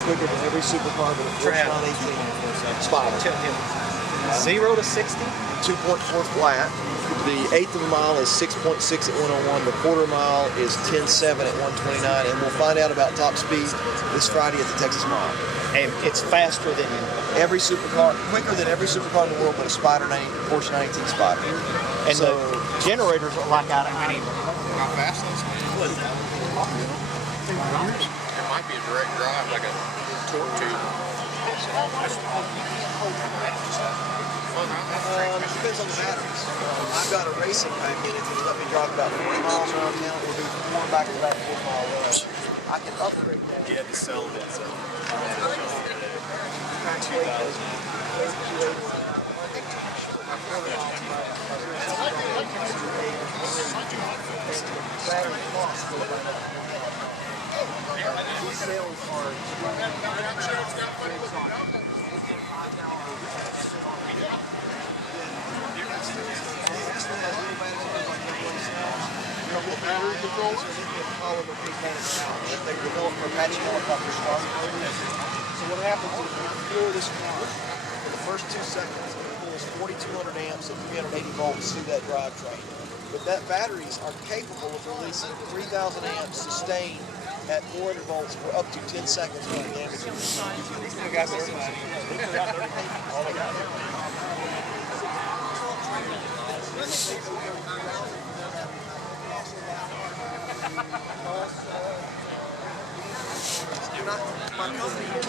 Quicker than every supercar with a Porsche 918 Spider. 0 to 60? 2.4 flat. The eighth of a mile is 6.6 at 101. The quarter mile is 10.7 at 129. And we'll find out about top speed this Friday at the Texas Mile. And it's faster than every supercar, quicker than every supercar in the world, but a Porsche 918 Spider. And so the generators are like out of any. How fast those things? It might be a direct drive, like a torque tube. Depends on the batteries. I've got a racing pack in it that'll let me drive about 40 miles around town. We'll do 4 back-to-back 4-mile runs. I can upgrade that. You had to sell it, so. They develop for Apache helicopter start. So what happens is when you fuel this car, in the first 2 seconds, it pulls 4,200 amps at 380 volts through that drivetrain. But that batteries are capable of releasing 3,000 amps sustained at 400 volts for up to 10 seconds without damaging the car. They got 30. All they got. My company is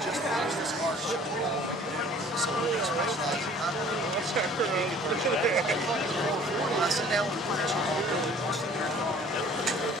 just this car show. So really specialized. When I sit down with